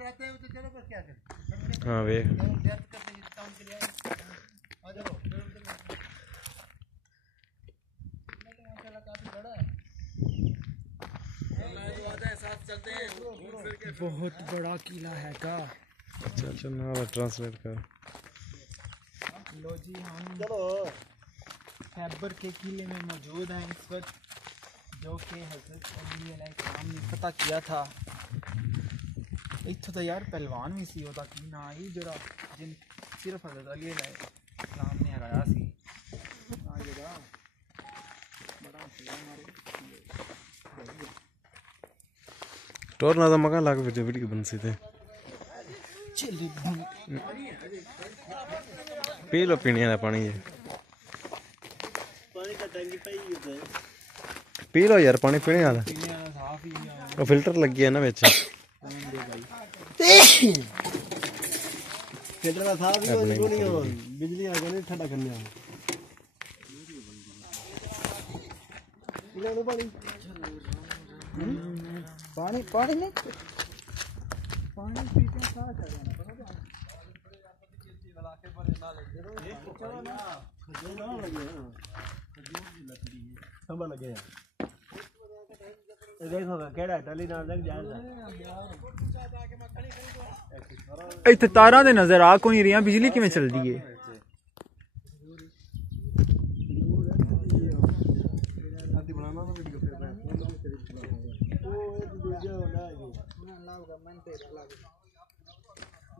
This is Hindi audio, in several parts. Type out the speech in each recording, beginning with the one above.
रहते हैं तो चलो पर क्या करें। हाँ वे व्यर्थ करते हैं काम के लिए आ जाओ। माशाल्लाह काफी बड़ा है। साथ चलते हैं घूम फिर के। बहुत बड़ा किला है का। चल चल ना ट्रांसलेट कर। लो जी हम चलो खैबर के किले में मौजूद हैं इस वक्त, जो कि हज़रत अली अलैहिस्सलाम ने फतह किया था। इत्थों तो यार पहलवान भी सी होता कि ना ही जरा जिन सिर्फ हज़रत अली अलैहिस्सलाम ने हराया सी ना जरा बड़ा हमारे टोर ना तो मकान लाके वीडियो वीडियो बन सी थे। चली पी लो पीने वाला पानी है। पानी का टंकी पई है। पी लो यार पानी पीने वाला। साफ ही है। वो फिल्टर लग गया ना बेच। फिल्टर का साफ ही हो नहीं हो बिजली आ गई ठंडा करने आ। इलानो पानी पानी पानी नहीं पानी पीते साथ आ जाना पता है। चलो ना खजूर ना लगे ना खजूर की लकड़ी है सब लगे हैं। देखो केड़ा टली नाल लग जाएगा। इत्थे तारां दे नजर आ कोई रही बिजली किवें चलदी है।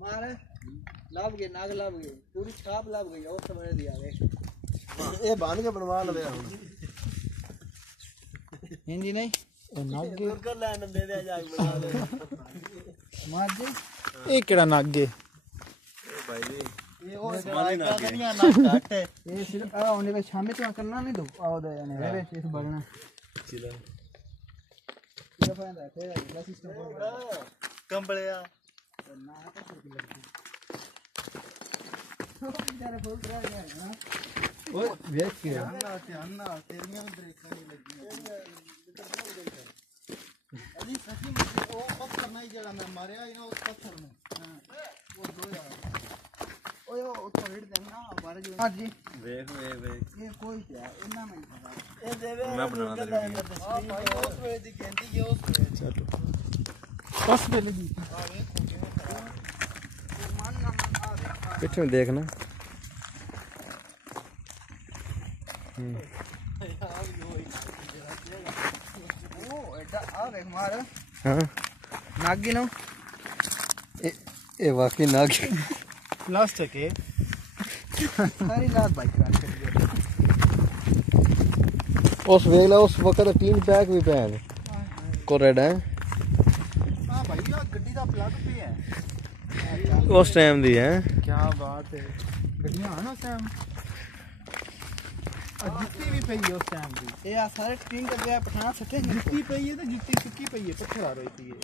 मार लाभ गए नाग लाभ गए पूरी छाप लाभ गई और समझ दिया वे ये बांध के बनवा लवे हुन हिंदी नहीं ए नाग कर लैंड दे दे जाग बना ले मार दे ये केड़ा नागे भाई ये ओ दुनिया नाग काट है ये सिर्फ आ होने पे शामे तो करना नहीं दो आओ दे ने वे इस बगना चिला ये फायदा है बस सिस्टम कंबलिया ना तो कुछ लगती बेचारे फुल रह गए हैं। ओ वेख के अन्ना तेरियां भी ब्रेक नहीं लगी अली सच्ची में वो पत्थर नहीं जड़ा मैं मारया ही ना उस पत्थर में हां वो दो यार ओए ओ तो हिट दे ना बारे जो हां जी वेख ये कोई क्या इतना नहीं पता ये देवे मैं बना दे हां भाई उस वे दी गेंदी ये उस वे चलो बस पे लगी हां वेख पीछे में देखना। हाँ नागी नो ये वाकई नागी लास्ट के सारी रात बाइक चला कर उस वेला उस वक्त 3 पैक भी पैन कोरेड है। हां भाई ये गड्डी दा प्लग पे है उस टाइम दी है। क्या बात है गड्डियां आना उस टाइम जितनी भी पई है उस टाइम की ये सारे टीम कर गया पठान सके जितनी पई है तो जितनी सुक्की पई है पत्थर आ रही थी ये